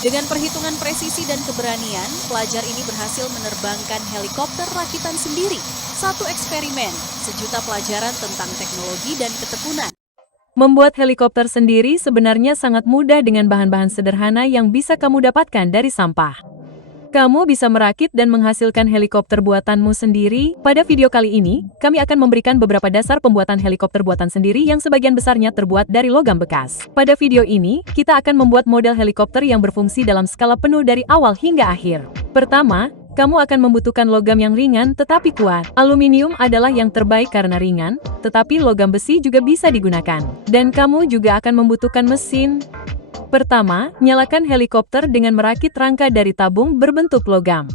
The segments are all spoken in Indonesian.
Dengan perhitungan presisi dan keberanian, pelajar ini berhasil menerbangkan helikopter rakitan sendiri. Satu eksperimen, sejuta pelajaran tentang teknologi dan ketekunan. Membuat helikopter sendiri sebenarnya sangat mudah dengan bahan-bahan sederhana yang bisa kamu dapatkan dari sampah. Kamu bisa merakit dan menghasilkan helikopter buatanmu sendiri. Pada video kali ini, kami akan memberikan beberapa dasar pembuatan helikopter buatan sendiri yang sebagian besarnya terbuat dari logam bekas. Pada video ini, kita akan membuat model helikopter yang berfungsi dalam skala penuh dari awal hingga akhir. Pertama, kamu akan membutuhkan logam yang ringan tetapi kuat. Aluminium adalah yang terbaik karena ringan, tetapi logam besi juga bisa digunakan. Dan kamu juga akan membutuhkan mesin. Pertama, nyalakan helikopter dengan merakit rangka dari tabung berbentuk logam.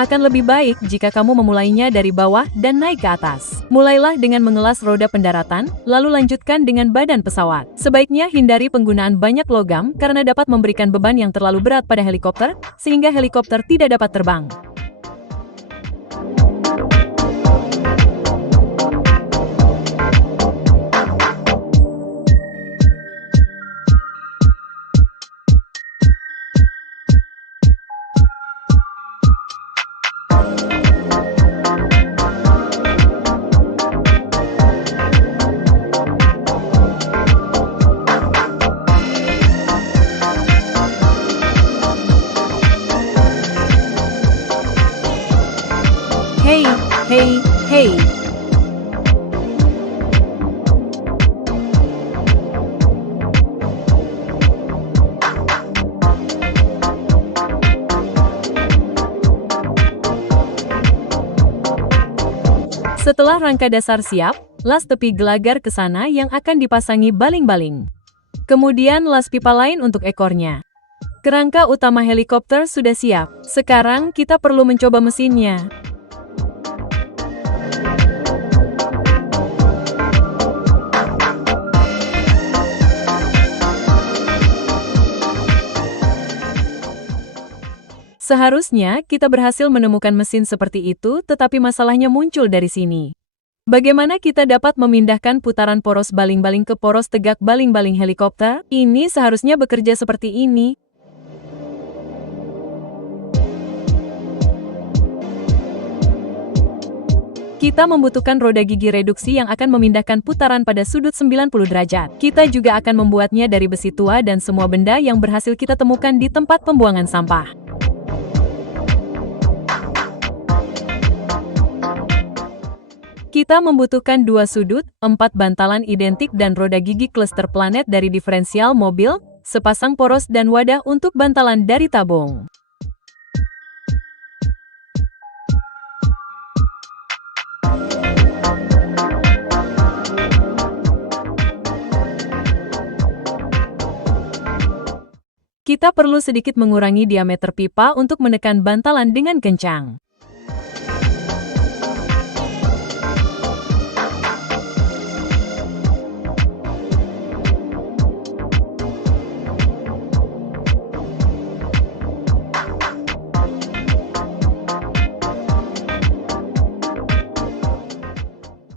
Akan lebih baik jika kamu memulainya dari bawah dan naik ke atas. Mulailah dengan mengelas roda pendaratan, lalu lanjutkan dengan badan pesawat. Sebaiknya hindari penggunaan banyak logam karena dapat memberikan beban yang terlalu berat pada helikopter, sehingga helikopter tidak dapat terbang. Hei, hei, hei. Setelah rangka dasar siap, las tepi gelagar ke sana yang akan dipasangi baling-baling. Kemudian las pipa lain untuk ekornya. Kerangka utama helikopter sudah siap. Sekarang kita perlu mencoba mesinnya. Seharusnya kita berhasil menemukan mesin seperti itu, tetapi masalahnya muncul dari sini. Bagaimana kita dapat memindahkan putaran poros baling-baling ke poros tegak baling-baling helikopter? Ini seharusnya bekerja seperti ini. Kita membutuhkan roda gigi reduksi yang akan memindahkan putaran pada sudut 90 derajat. Kita juga akan membuatnya dari besi tua dan semua benda yang berhasil kita temukan di tempat pembuangan sampah. Kita membutuhkan 2 sudut, 4 bantalan identik dan roda gigi cluster planet dari diferensial mobil, sepasang poros dan wadah untuk bantalan dari tabung. Kita perlu sedikit mengurangi diameter pipa untuk menekan bantalan dengan kencang.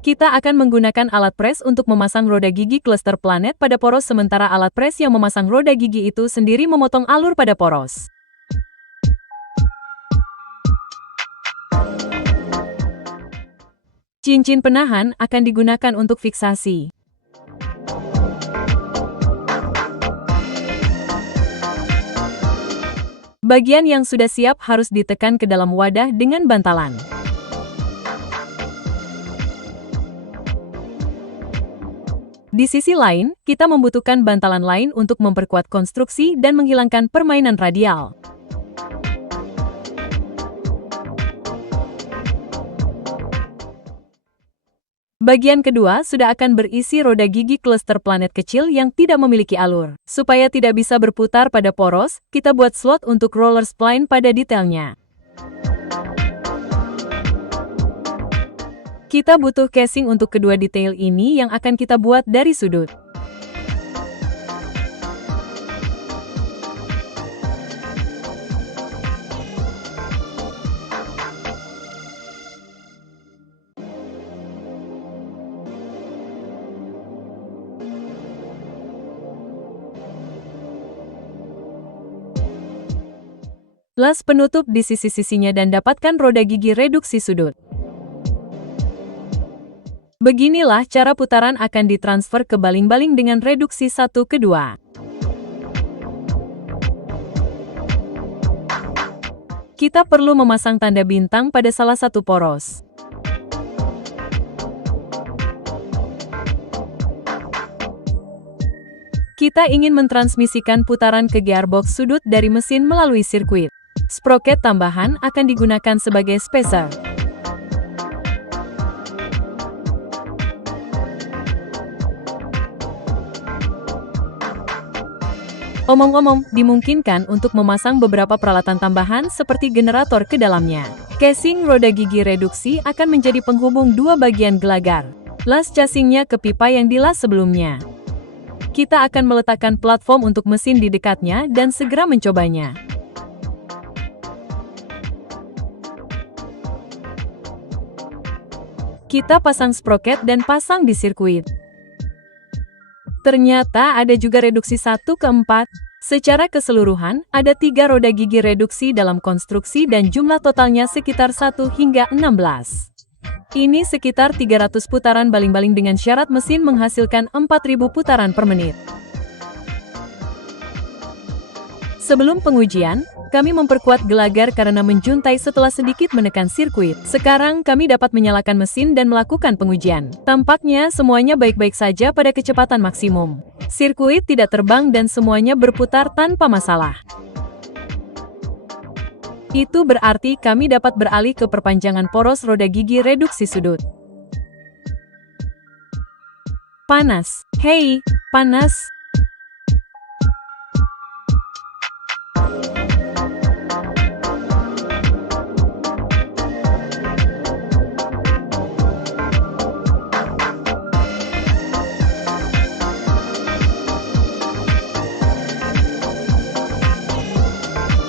Kita akan menggunakan alat pres untuk memasang roda gigi cluster planet pada poros, sementara alat pres yang memasang roda gigi itu sendiri memotong alur pada poros. Cincin penahan akan digunakan untuk fiksasi. Bagian yang sudah siap harus ditekan ke dalam wadah dengan bantalan. Di sisi lain, kita membutuhkan bantalan lain untuk memperkuat konstruksi dan menghilangkan permainan radial. Bagian kedua sudah akan berisi roda gigi cluster planet kecil yang tidak memiliki alur. Supaya tidak bisa berputar pada poros, kita buat slot untuk roller spline pada detailnya. Kita butuh casing untuk kedua detail ini yang akan kita buat dari sudut. Las penutup di sisi-sisinya dan dapatkan roda gigi reduksi sudut. Beginilah cara putaran akan ditransfer ke baling-baling dengan reduksi 1/2. Kita perlu memasang tanda bintang pada salah satu poros. Kita ingin mentransmisikan putaran ke gearbox sudut dari mesin melalui sirkuit. Sprocket tambahan akan digunakan sebagai spacer. Omong-omong, dimungkinkan untuk memasang beberapa peralatan tambahan seperti generator ke dalamnya. Casing roda gigi reduksi akan menjadi penghubung dua bagian gelagar. Las casingnya ke pipa yang dilas sebelumnya. Kita akan meletakkan platform untuk mesin di dekatnya dan segera mencobanya. Kita pasang sprocket dan pasang di sirkuit. Ternyata ada juga reduksi 1/4. Secara keseluruhan, ada 3 roda gigi reduksi dalam konstruksi dan jumlah totalnya sekitar 1 hingga 16. Ini sekitar 300 putaran baling-baling dengan syarat mesin menghasilkan 4.000 putaran per menit. Sebelum pengujian, kami memperkuat gelagar karena menjuntai setelah sedikit menekan sirkuit. Sekarang kami dapat menyalakan mesin dan melakukan pengujian. Tampaknya semuanya baik-baik saja pada kecepatan maksimum. Sirkuit tidak terbang dan semuanya berputar tanpa masalah. Itu berarti kami dapat beralih ke perpanjangan poros roda gigi reduksi sudut. Panas. Hei, panas.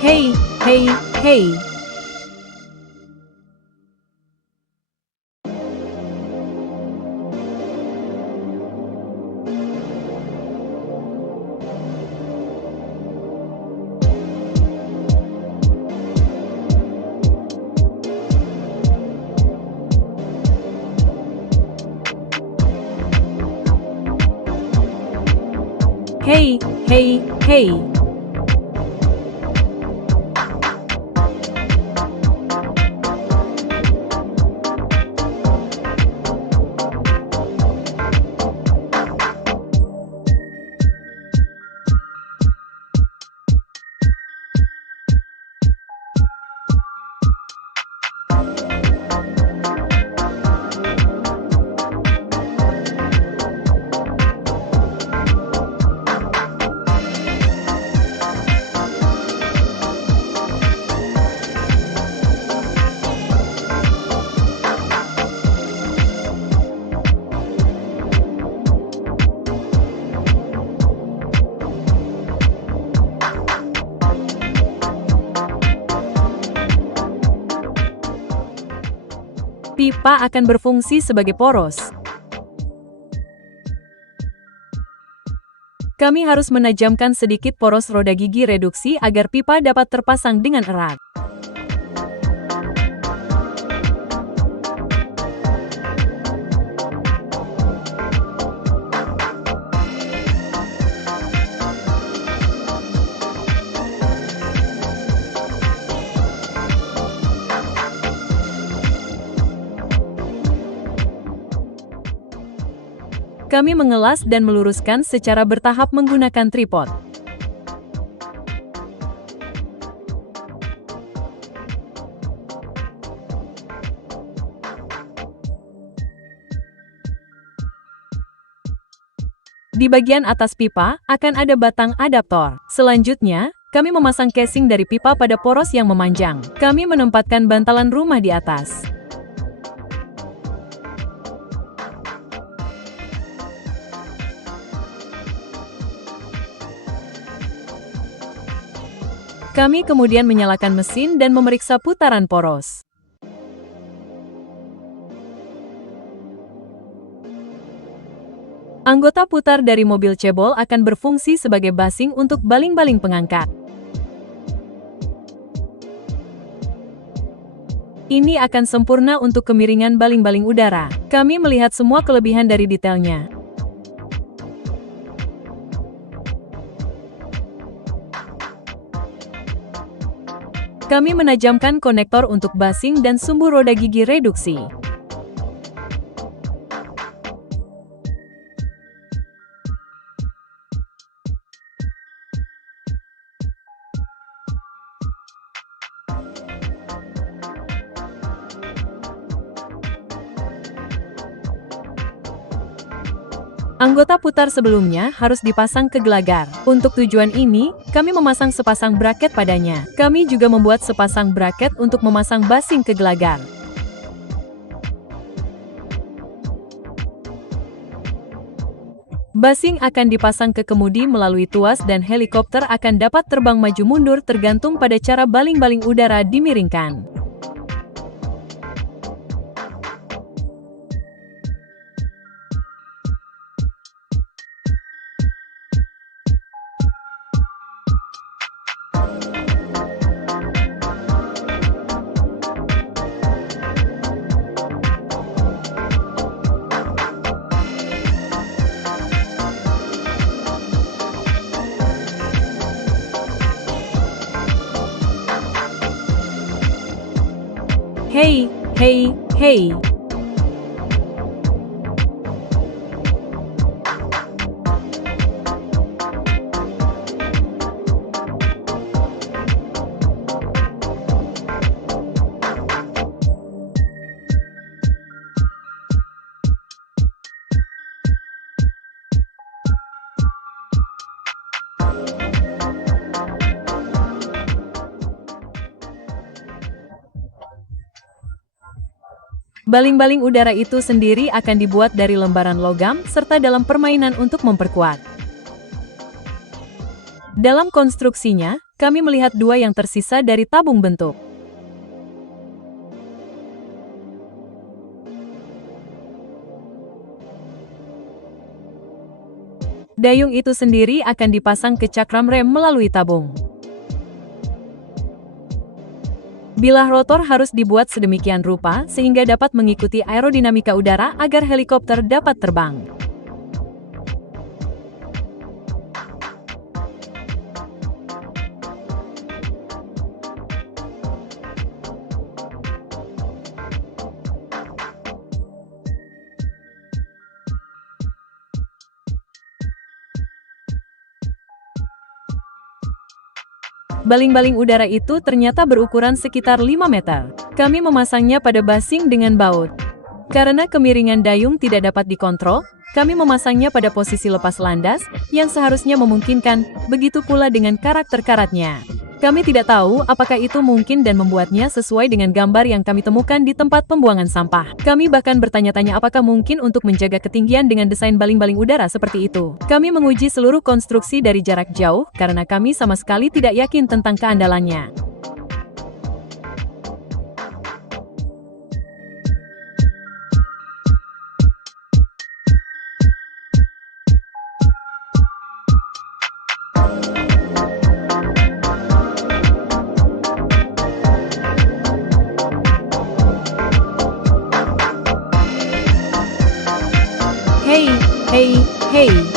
Hei, hei, hei. Hei, hei, hei. Pipa akan berfungsi sebagai poros. Kami harus menajamkan sedikit poros roda gigi reduksi agar pipa dapat terpasang dengan erat. Kami mengelas dan meluruskan secara bertahap menggunakan tripod. Di bagian atas pipa, akan ada batang adaptor. Selanjutnya, kami memasang casing dari pipa pada poros yang memanjang. Kami menempatkan bantalan rumah di atas. Kami kemudian menyalakan mesin dan memeriksa putaran poros. Anggota putar dari mobil cebol akan berfungsi sebagai basing untuk baling-baling pengangkat. Ini akan sempurna untuk kemiringan baling-baling udara. Kami melihat semua kelebihan dari detailnya. Kami menajamkan konektor untuk basing dan sumbu roda gigi reduksi. Anggota putar sebelumnya harus dipasang ke gelagar. Untuk tujuan ini, kami memasang sepasang braket padanya. Kami juga membuat sepasang braket untuk memasang basing ke gelagar. Basing akan dipasang ke kemudi melalui tuas dan helikopter akan dapat terbang maju mundur tergantung pada cara baling-baling udara dimiringkan. Hei, hei, hei. Baling-baling udara itu sendiri akan dibuat dari lembaran logam serta dalam permainan untuk memperkuat. Dalam konstruksinya, kami melihat dua yang tersisa dari tabung bentuk. Dayung itu sendiri akan dipasang ke cakram rem melalui tabung. Bilah rotor harus dibuat sedemikian rupa sehingga dapat mengikuti aerodinamika udara agar helikopter dapat terbang. Baling-baling udara itu ternyata berukuran sekitar 5 meter. Kami memasangnya pada basing dengan baut. Karena kemiringan dayung tidak dapat dikontrol, kami memasangnya pada posisi lepas landas, yang seharusnya memungkinkan, begitu pula dengan karakter karatnya. Kami tidak tahu apakah itu mungkin dan membuatnya sesuai dengan gambar yang kami temukan di tempat pembuangan sampah. Kami bahkan bertanya-tanya apakah mungkin untuk menjaga ketinggian dengan desain baling-baling udara seperti itu. Kami menguji seluruh konstruksi dari jarak jauh, karena kami sama sekali tidak yakin tentang keandalannya. Hei, hei, hei.